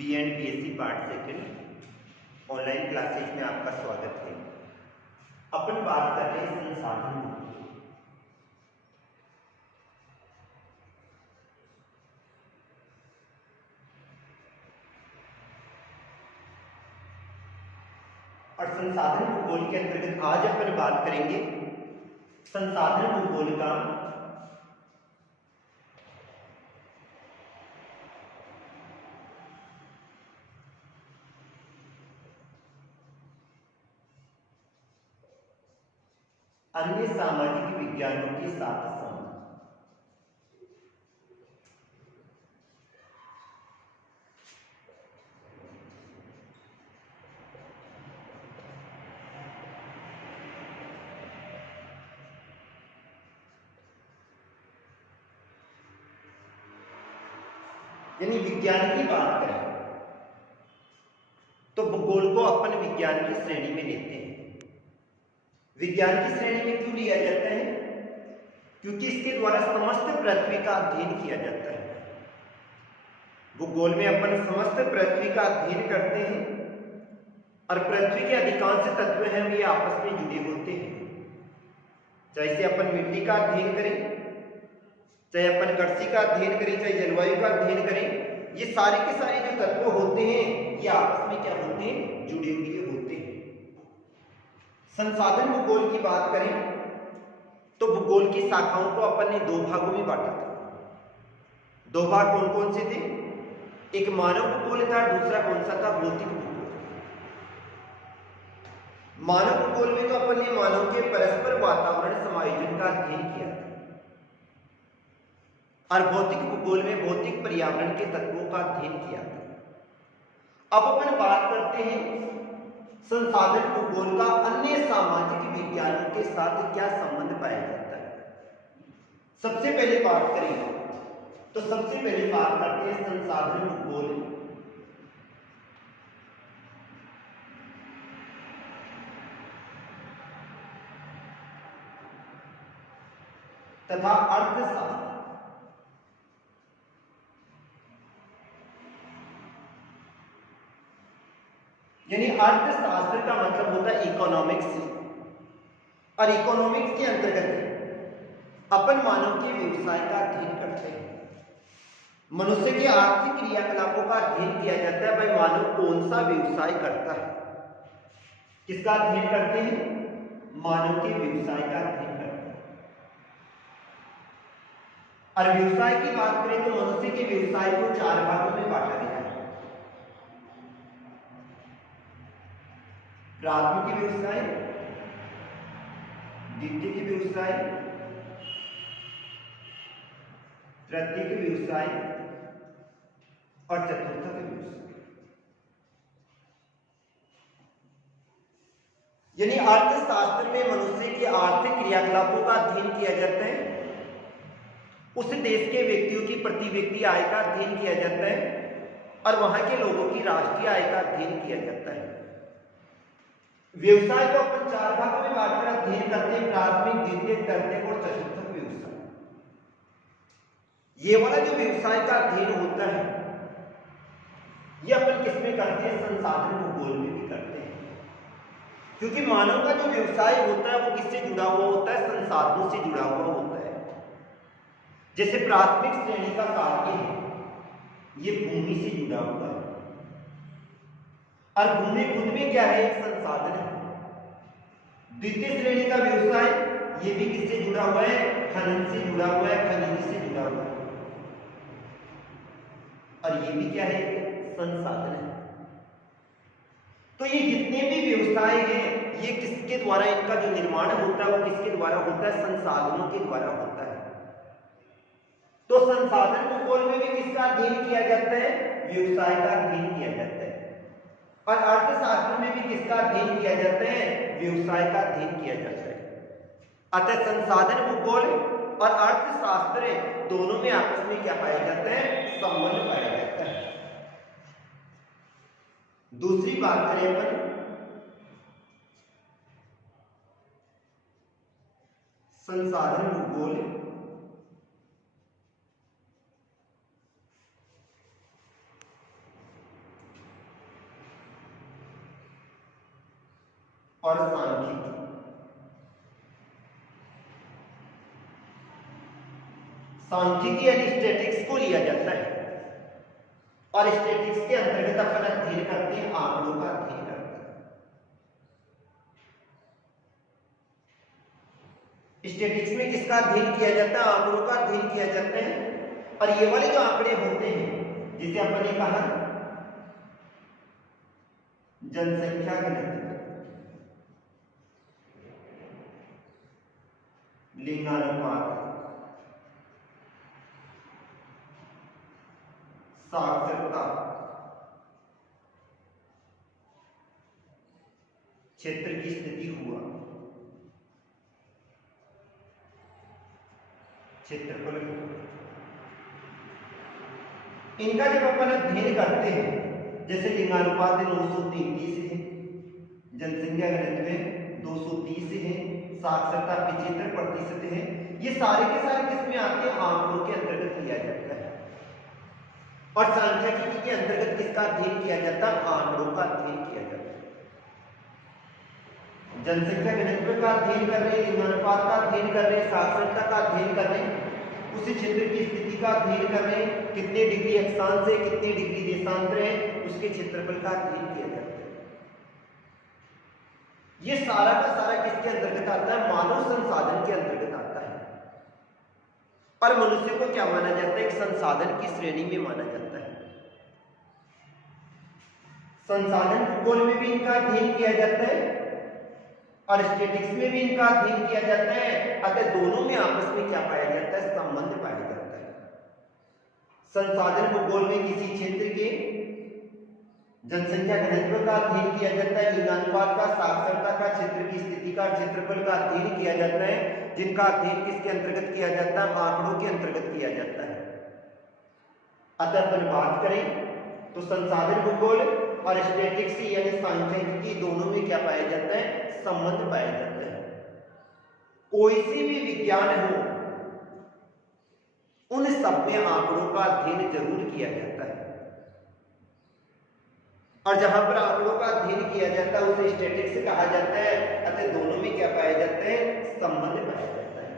B and B S C part second online classes में आपका स्वागत है। अपन बात कर रहे हैं संसाधन। और संसाधन भूगोल के अंतर्गत आज अपन बात करेंगे संसाधन भूगोल का अन्य सामाजिक विज्ञानों के साथ संबंध। यानी विज्ञान की बात करें तो भूगोल को अपन विज्ञान की श्रेणी में लेते हैं। विज्ञान की श्रेणी में क्यों लिया जाता है? क्योंकि इसके द्वारा समस्त पृथ्वी का अध्ययन किया जाता है। भूगोल में अपन समस्त पृथ्वी का अध्ययन करते हैं और पृथ्वी के अधिकांश तत्व हैं वे आपस में जुड़े होते हैं। जैसे अपन मिट्टी का अध्ययन करें, चाहे अपन कृषि का अध्ययन करें, चाहे जलवायु का अध्ययन करें, ये सारे के सारे जो तत्व होते हैं ये आपस में क्या होते हैं? जुड़े हुए होते हैं। संसाधन भूगोल की बात करें तो भूगोल की शाखाओं को अपन ने दो भागों में बांटा था। दो भाग कौन कौन से थे? एक मानव भूगोल था, दूसरा कौन सा था? भौतिक भूगोल। मानव भूगोल में तो अपन ने मानव के परस्पर वातावरण समायोजन का अध्ययन किया था और भौतिक भूगोल में भौतिक पर्यावरण के तत्वों का अध्ययन किया था। अब अपन बात करते हैं संसाधन भूगोल का अन्य सामाजिक विज्ञानों के साथ क्या संबंध पाया जाता है। सबसे पहले बात करें तो सबसे पहले बात करते हैं संसाधन भूगोल तथा अर्थशास्त्र। यानी अर्थशास्त्र का मतलब होता है इकोनॉमिक्स, और इकोनॉमिक्स के अंतर्गत अपन मानव के व्यवसाय का अध्ययन करते हैं। मनुष्य के आर्थिक क्रियाकलापों का अध्ययन किया जाता है। भाई मानव कौन सा व्यवसाय करता है, किसका अध्ययन करते हैं? मानव के व्यवसाय का अध्ययन करते हैं। और व्यवसाय की बात करें तो मनुष्य के व्यवसाय को चार भागों में बांटा गया है। प्राथमिक व्यवसाय, द्वितीयक व्यवसाय, तृतीयक व्यवसाय और चतुर्थक व्यवसाय। यानी अर्थशास्त्र में मनुष्य के आर्थिक क्रियाकलापों का अध्ययन किया जाता है। उस देश के व्यक्तियों की प्रति व्यक्ति आय का अध्ययन किया जाता है और वहां के लोगों की राष्ट्रीय आय का अध्ययन किया जाता है। व्यवसाय को अपन चार भागों में बांटकर अध्ययन करते हैं: प्राथमिक, द्वितीयक, तृतीयक और चतुर्थक व्यवसाय। ये वाला जो व्यवसाय का अध्ययन होता है ये अपन किसमें करते हैं? संसाधन भूगोल में भी करते हैं। क्योंकि मानव का जो व्यवसाय होता है वो किससे जुड़ा हुआ होता है? संसाधनों से जुड़ा हुआ होता है। जैसे प्राथमिक श्रेणी का कार्य है ये भूमि से जुड़ा हुआ है, और भूमि खुद में क्या है? एक संसाधन है। द्वितीय श्रेणी का व्यवसाय ये भी किससे जुड़ा हुआ है? खनन से जुड़ा हुआ है, खनिज से जुड़ा हुआ है, और ये भी क्या है? संसाधन है। तो ये जितने भी व्यवसाय हैं ये किसके द्वारा इनका जो निर्माण होता है वो किसके द्वारा होता है? संसाधनों के द्वारा होता है। तो संसाधन भूगोल में भी किसका अध्ययन किया जाता है? व्यवसाय का अध्ययन किया जाता है। और अर्थशास्त्र में भी किसका अध्ययन किया जाता है? व्यवसाय का अध्ययन किया जाता है। अतः संसाधन भूगोल और अर्थशास्त्र दोनों में आपस में क्या पाया जाता है? संबंध पाया जाता है। दूसरी बात करें अपन संसाधन भूगोल और सांख्यिकी। सांख्यिकी यानी स्टैटिक्स को लिया जाता है और स्टैटिक्स के अंतर्गत अपन अध्ययन करते हैं, आंकड़ों का अध्ययन करते हैं। स्टैटिक्स में किसका अध्ययन किया जाता है? आंकड़ों का अध्ययन किया जाता है। और ये वाले जो आंकड़े होते हैं, जिसे अपन ने कहा जनसंख्या घनत्व, लिंगानुपात, साक्षरता, क्षेत्र की स्थिति हुआ, क्षेत्रफल, इनका जब अपन अध्ययन करते हैं, जैसे लिंगानुपात 933 है, जनसंख्या घनत्व 230 है, साक्षरता 75% है, ये सारे के सारे किसमें आते हैं? आंकड़ों के अंतर्गत लिया जाता है। और सांख्यिकी के अंतर्गत किसका अध्ययन किया जाता है? आंकड़ों का अध्ययन किया जाता है। जनसंख्या घनत्व का अध्ययन कर रहे हैं, लिंगानुपात का अध्ययन कर रहे हैं, साक्षरता का अध्ययन कर रहे हैं, उसी क्षेत्र की स्थिति का अध्ययन कर रहे हैं, कितने डिग्री अक्षांश है, कितने डिग्री देशांतर है, उसके क्षेत्रफल का अध्ययन किया जाता है। ये सारा का सारा किसके अंतर्गत आता है? मानव संसाधन के अंतर्गत आता है। और मनुष्य को क्या माना जाता है? एक संसाधन की श्रेणी में माना जाता है। संसाधन भूगोल में भी इनका अध्ययन किया जाता है और स्टैटिक्स में भी इनका अध्ययन किया जाता है। अतः दोनों में आपस में क्या पाया जाता है? संबंध पाया जाता है। संसाधन भूगोल में किसी क्षेत्र के जनसंख्या घनत्व का अध्ययन किया जाता है, लिंगानुपात का, साक्षरता का, क्षेत्र की स्थिति का, क्षेत्रफल का अध्ययन किया जाता है, जिनका अध्ययन किसके अंतर्गत किया जाता है? आंकड़ों के अंतर्गत किया जाता है। अतः अपन बात करें तो संसाधन भूगोल और स्टैटिक्स यानी सांख्यिकी दोनों में क्या पाया जाता है? संबंध पाया जाता है। कोई सी भी विज्ञान हो, उन सब में आंकड़ों का अध्ययन जरूर किया जाता है। और जहां पर आंकड़ों का अध्ययन किया जाता है उसे स्टैटिक्स कहा जाता है। अतः दोनों में क्या पाया जाता है? संबंध पाया जाता है।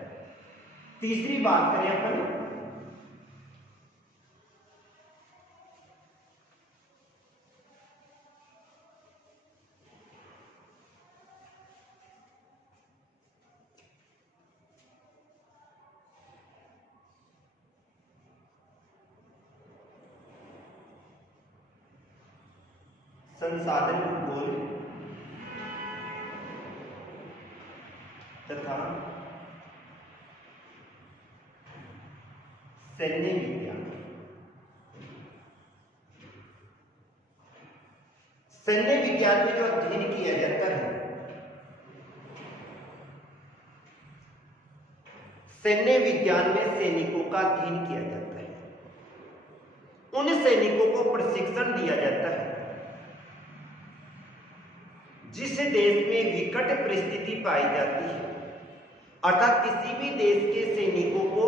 तीसरी बात करें अपन संसाधन भूगोल तथा सैन्य विज्ञान। सैन्य विज्ञान में जो अध्ययन किया जाता है, सैन्य विज्ञान में सैनिकों का अध्ययन किया जाता है। उन सैनिकों को प्रशिक्षण दिया जाता है जिस देश में विकट परिस्थिति पाई जाती है, अर्थात किसी भी देश के सैनिकों को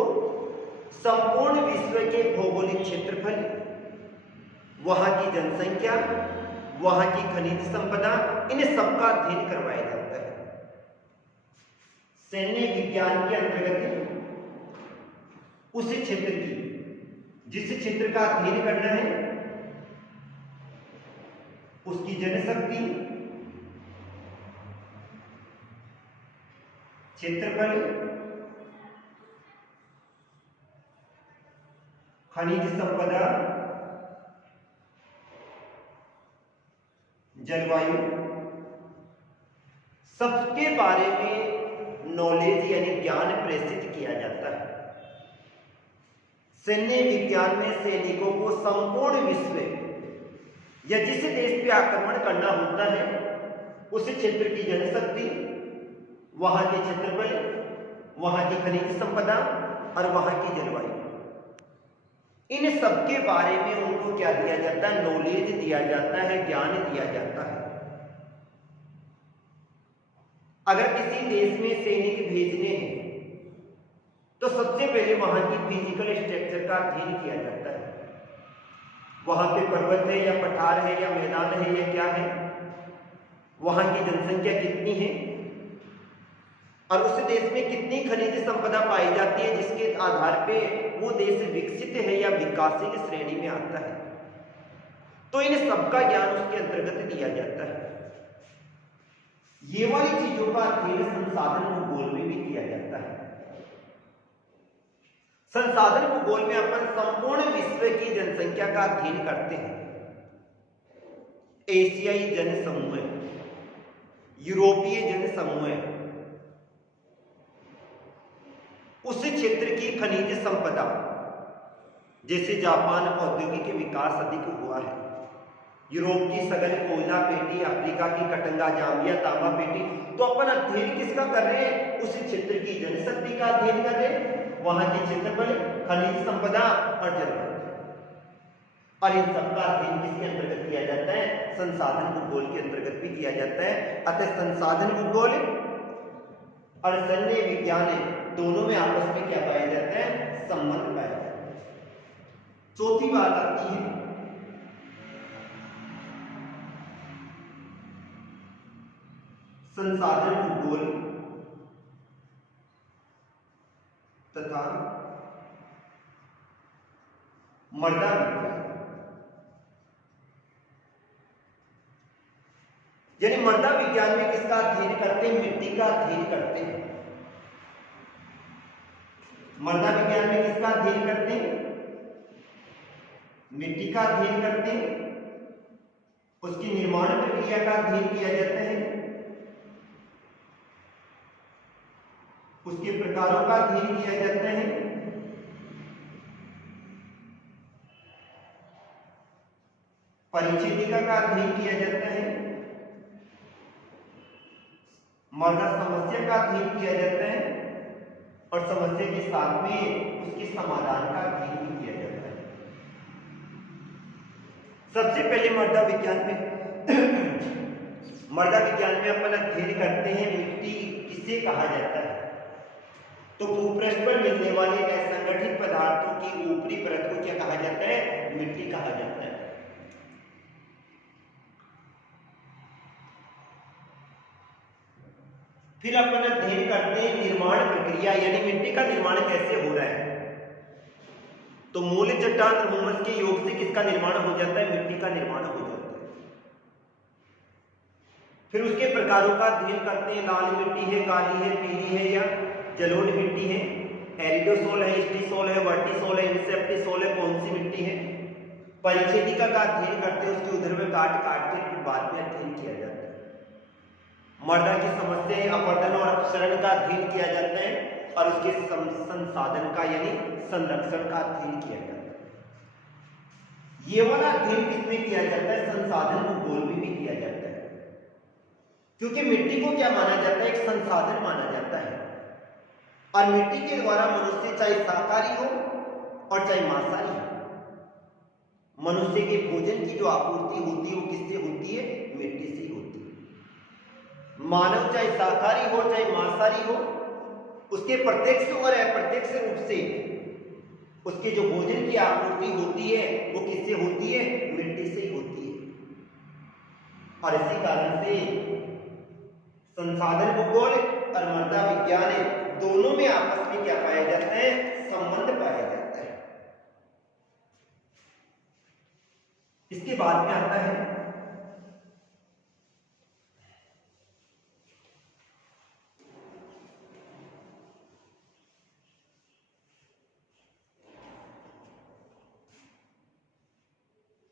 संपूर्ण विश्व के भौगोलिक क्षेत्रफल, वहां की जनसंख्या, वहां की खनिज संपदा, इन सब का अध्ययन करवाया जाता है। सैन्य विज्ञान के अंतर्गत उस क्षेत्र की, जिस क्षेत्र का अध्ययन करना है, उसकी जनशक्ति, क्षेत्रफल, खनिज संपदा, जलवायु, सबके बारे में नॉलेज यानी ज्ञान प्रेषित किया जाता है। सैन्य विज्ञान में सैनिकों को संपूर्ण विश्व या जिस देश पे आक्रमण करना होता है उस क्षेत्र की जनशक्ति, वहां के क्षेत्रफल, वहां की खनिज संपदा और वहां की जलवायु, इन सबके बारे में उनको क्या दिया जाता है? नॉलेज दिया जाता है, ज्ञान दिया जाता है। अगर किसी देश में सैनिक भेजने हैं तो सबसे पहले वहां की फिजिकल स्ट्रक्चर का अध्ययन किया जाता है। वहां पे पर्वत है या पठार है या मैदान है या क्या है, वहां की जनसंख्या कितनी है और उस देश में कितनी खनिज संपदा पाई जाती है, जिसके आधार पे वो देश विकसित है या विकासशील श्रेणी में आता है। तो इन सबका ज्ञान उसके अंतर्गत दिया जाता है। ये वाली चीजों का अध्ययन संसाधन भूगोल में भी किया जाता है। संसाधन भूगोल में अपन संपूर्ण विश्व की जनसंख्या का अध्ययन करते हैं। एशियाई जनसमूह, यूरोपीय जनसमूह, उस क्षेत्र की खनिज संपदा, जैसे जापान औद्योगिक विकास अधिक हुआ है, यूरोप की सघन कोयला पेटी, अफ्रीका की कटंगा जाम्बिया तांबा पेटी। तो अपन अध्ययन किसका कर रहे हैं? उस क्षेत्र की जनशक्ति का अध्ययन कर रहे हैं, वहां के क्षेत्रफल, खनिज संपदा और जलवायु। और इन सबका अध्ययन किसके अंतर्गत किया जाता है? संसाधन भूगोल के अंतर्गत भी किया जाता है। अतः संसाधन भूगोल और सैन्य विज्ञान दोनों में आपस में क्या पाया जाता है? संबंध पाया जाता है। चौथी बात आती है संसाधन भूगोल तथा मृदा विज्ञान। यानी मृदा विज्ञान में किसका अध्ययन करते हैं? मिट्टी का अध्ययन करते हैं। मृदा विज्ञान में किसका अध्ययन करते हैं? मिट्टी का अध्ययन करते हैं। उसकी निर्माण प्रक्रिया का अध्ययन किया जाता है, उसके प्रकारों का अध्ययन किया जाता है, परिच्छेदिका का अध्ययन किया जाता है, मृदा समस्या का अध्ययन किया जाता है और समस्या के साथ में उसके समाधान का अध्ययन भी किया जाता है। सबसे पहले मृदा विज्ञान में अपन अध्ययन करते हैं मिट्टी किसे कहा जाता है। तो भूपृष्ठ पर मिलने वाले असंगठित पदार्थों की ऊपरी परत को क्या कहा जाता है? मिट्टी कहा जाता है। फिर अपन अध्ययन करते हैं निर्माण प्रक्रिया, यानी मिट्टी का निर्माण कैसे हो रहा है। तो मूल चट्टान और हुमस के योग से किसका निर्माण हो जाता है? मिट्टी का निर्माण हो जाता है। फिर उसके प्रकारों का अध्ययन करते हैं, लाल मिट्टी है, काली है, पीली है या जलोढ़ मिट्टी है, एरिडोसोल है, स्टीसोल है, वर्टिसोल है, इंसेप्टिसोल है, कौन सी मिट्टी है। परिच्छेदिका का अध्ययन करते हैं, उसके उधर में काट के फिर बाद में अध्ययन किया जाता है। मृदा की समस्याएं, अपरदन और अपसरण का अध्ययन किया जाता है और उसके संसाधन का यानी संरक्षण का अध्ययन किया जाता है। ये वाला अध्ययन किसमें किया जाता है? संसाधन भूगोल में भी किया जाता है, क्योंकि मिट्टी को क्या माना जाता है? एक संसाधन माना जाता है और मिट्टी के द्वारा मनुष्य चाहे शाकाहारी हो और चाहे मांसाहारी हो, मनुष्य के भोजन की जो आपूर्ति होती है वो किससे होती है? मिट्टी से होती है। मानव चाहे शाकाहारी हो चाहे मांसाहारी हो, उसके प्रत्यक्ष और अप्रत्यक्ष रूप से उसके जो भोजन की आपूर्ति होती है वो किससे होती है? मिट्टी से ही होती है। और इसी कारण से संसाधन भूगोल और मृदा विज्ञान दोनों में आपस में क्या पाया जाता है? संबंध पाया जाता है। इसके बाद में आता है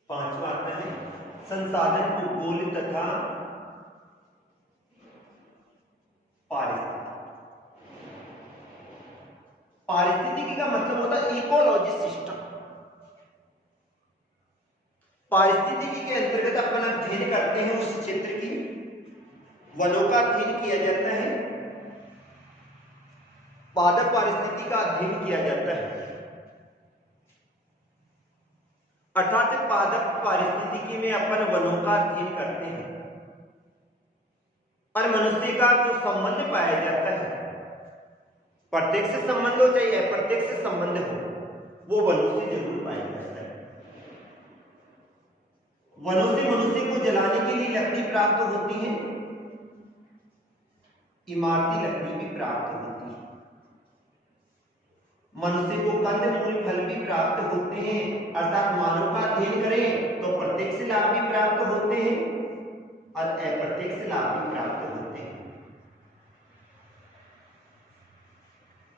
पांचवा, आता है संसाधन भूगोल तथा पारिस्थितिकी का मतलब होता है इकोलॉजी सिस्टम। पारिस्थितिकी के अंतर्गत अपन अध्ययन करते हैं उस क्षेत्र की, वनों का अध्ययन किया जाता है, पादप पारिस्थितिकी का अध्ययन किया जाता है। अर्थात पादप पारिस्थितिकी में अपन वनों का अध्ययन करते हैं और मनुष्य का जो संबंध पाया जाता है, प्रत्यक्ष संबंध हो चाहे अप्रत्यक्ष संबंध हो, वो वनों से जरूर पाया जाता है। वनों से मनुष्य को जलाने के लिए लकड़ी प्राप्त होती है इमारती लकड़ी भी प्राप्त होती है। मनुष्य को कंद मूल फल भी प्राप्त होते हैं, अर्थात मानव का अध्ययन करें तो प्रत्यक्ष लाभ भी प्राप्त होते हैं और अप्रत्यक्ष लाभ भी प्राप्त होते हैं।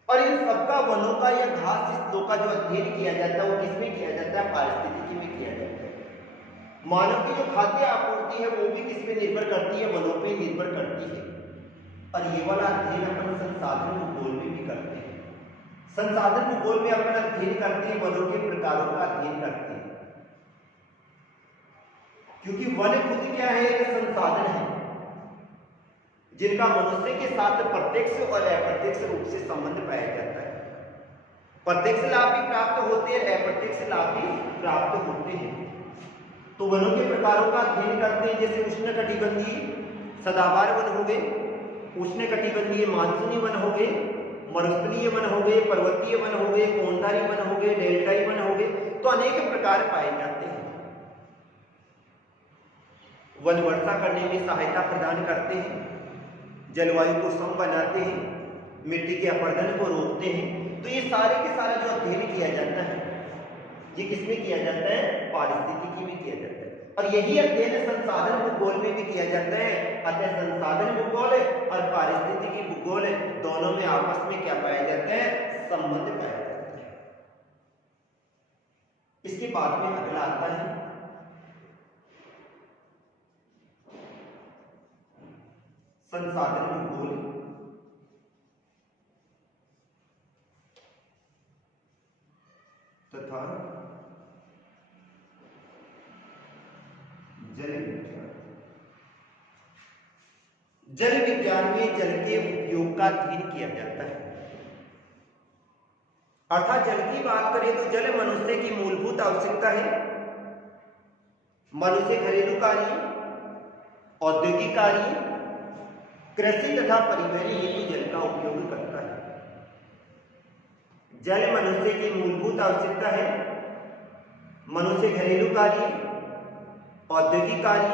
और इन सबका वनों का या घास शिस्तों का जो अध्ययन किया जाता है वो किसमें किया जाता है? पारिस्थितिकी में किया जाता है। मानव की जो खाद्य आपूर्ति है वो भी किसमें निर्भर करती है? वनों पे निर्भर करती है। और ये वाला अध्ययन अपन संसाधन भूगोल में भी करते हैं। संसाधन भूगोल में अपन अध्ययन करते हैं, वनों के प्रकारों का अध्ययन करते हैं, क्योंकि वन खुद क्या है? एक संसाधन है जिनका मनुष्य के साथ प्रत्यक्ष और अप्रत्यक्ष रूप से संबंध पाया जाता है। प्रत्यक्ष लाभ भी प्राप्त होते हैं, अप्रत्यक्ष लाभ भी प्राप्त होते हैं। तो वनों के प्रकारों का अध्ययन करते हैं, जैसे उष्णकटिबंधीय सदाबहार वन हो गए, उष्णकटिबंधीय मानसूनी वन हो गए, मरुस्थलीय वन हो गए, पर्वतीय वन हो गए, कोणधारी वन हो गए, डेल्टाई वन हो गए। तो अनेक प्रकार पाए जाते हैं। वन वर्षा करने में सहायता प्रदान करते हैं, जलवायु को सम बनाते हैं, मिट्टी के अपरदन को रोकते हैं। तो ये सारे के सारा जो अध्ययन किया जाता है ये किसमें किया जाता है? पारिस्थितिकी में किया जाता है। और यही अध्ययन संसाधन भूगोल में भी किया जाता है। अतः संसाधन भूगोल और पारिस्थितिकी भूगोल दोनों में आपस में क्या पाया जाता है? संबंध पाया जाता है। इसके बाद में अगला आता है संसाधन भूगोल तथा जल विज्ञान। जल विज्ञान में जल के उपयोग का अध्ययन किया जाता है। अर्थात जल की बात करें तो जल मनुष्य की मूलभूत आवश्यकता है। मनुष्य घरेलू कार्य, औद्योगिक कार्य, कृषि तथा परिवहन हेतु जल का उपयोग करता है। जल मनुष्य की मूलभूत आवश्यकता है। मनुष्य घरेलू कार्य, औद्योगिक कार्य,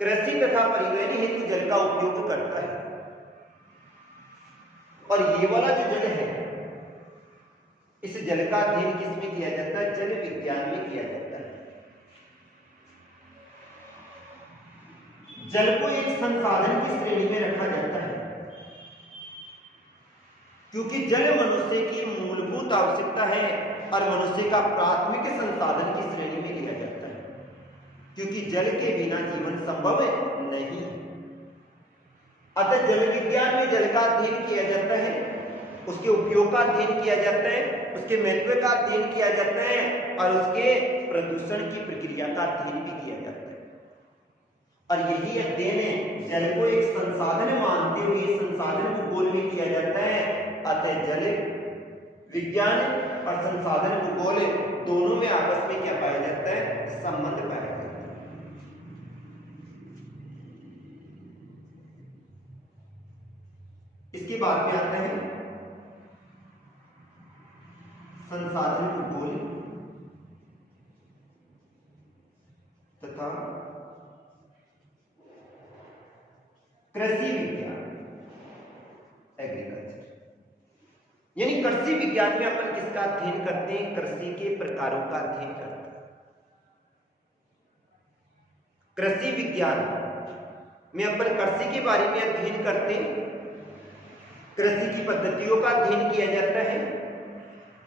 कृषि तथा परिवहन हेतु जल का उपयोग करता है। और ये वाला जो जल है, इस जल का अध्ययन किसमें किया जाता है? जल विज्ञान में किया जाता है। जल को एक संसाधन की श्रेणी में रखा जाता है, क्योंकि जल मनुष्य की मूलभूत आवश्यकता है और मनुष्य का प्राथमिक संसाधन की श्रेणी में लिया जाता है, क्योंकि जल के बिना जीवन संभव नहीं। अतः जल विज्ञान में जल का अध्ययन किया जाता है, उसके उपयोग का अध्ययन किया जाता है, उसके महत्व का अध्ययन किया जाता है और उसके प्रदूषण की प्रक्रिया का अध्ययन भी किया जाता है। और यही अध्ययन जल को एक संसाधन मानते हुए संसाधन भूगोल में किया जाता है। अतः जल विज्ञान और संसाधन भूगोल दोनों में आपस में क्या पाया जाता है? संबंध पाया जाता है। इसके बाद में आता है संसाधन भूगोल तथा कृषि विज्ञान, एग्रीकल्चर। यानी कृषि विज्ञान में अपन किसका अध्ययन करते हैं? कृषि के प्रकारों का अध्ययन करते हैं। कृषि विज्ञान में अपन कृषि के बारे में अध्ययन करते हैं। कृषि की पद्धतियों का अध्ययन किया जाता है,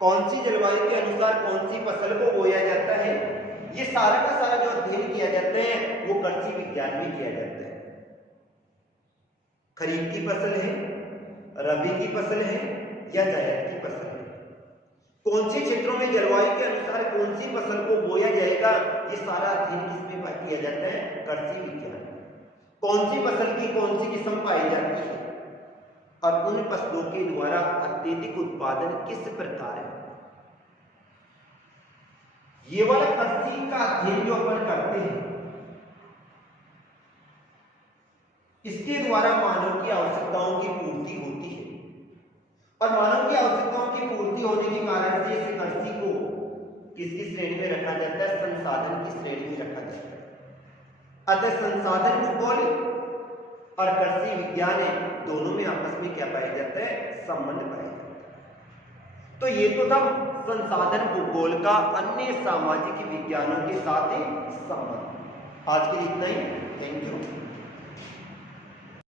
कौन सी जलवायु के अनुसार कौन सी फसल को बोया जाता है, ये सारा का सारा जो अध्ययन किया जाता है वो कृषि विज्ञान में किया जाता है। खरीफ की फसल है, रबी की फसल है या जायद की फसल है, कौन से क्षेत्रों में जलवायु के अनुसार कौन सी फसल को बोया जाएगा, ये सारा अध्ययन किसमें किया जाता है? कृषि विज्ञान। कौन सी फसल की कौन सी किस्म पाई जाती है और उन फसलों के द्वारा अत्यधिक उत्पादन किस प्रकार है, ये वाला कृषि का अध्ययन जो अपन करते हैं, इसके द्वारा मानव की आवश्यकताओं की पूर्ति होती है। और मानव की आवश्यकताओं की पूर्ति होने के कारण से इस कृषि को किसकी श्रेणी में रखा जाता है? संसाधन की श्रेणी में रखा जाता है। अतः संसाधन भूगोल और कृषि विज्ञान है, दोनों में आपस में क्या पाया जाता है, संबंध पाया जाता है। तो ये तो था संसाधन भूगोल का अन्य सामाजिक विज्ञानों के साथ संबंध। आज के लिए इतना ही। Thank you.